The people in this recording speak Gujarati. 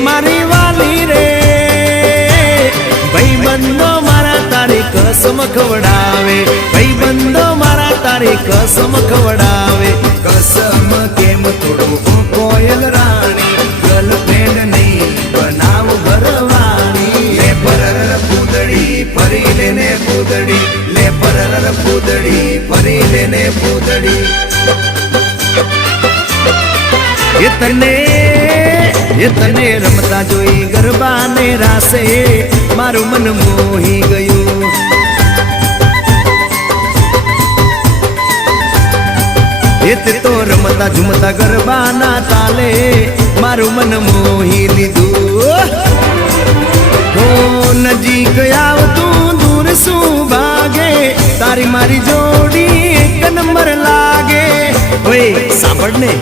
મારી વાલી રે ભાઈ બંધો મારા તારી કસમ ખવડાવે ભાઈ બંધો મારા તારી કસમ ખવડાવે કસમ કેમ તોડું કોયલ રાણી ગર્લફ્રેન્ડ ની બનાવ ઘરવાણી લે પરર પૂદડી ફરી લેને પૂદડી લે પરર પૂદડી ફરી લેને પૂદડી એ તને રમતા જોઈ ગરબાને રાસે મારું મન મોહી ગયું તે તો રમતા ઝુમતા ગરબાના તાલે મારું મન મોહી લીધું હો નજીક આવતું દૂર શું ભાગે તારી મારી જોડી એક નંબર લાગે ઓય સાંભળ ને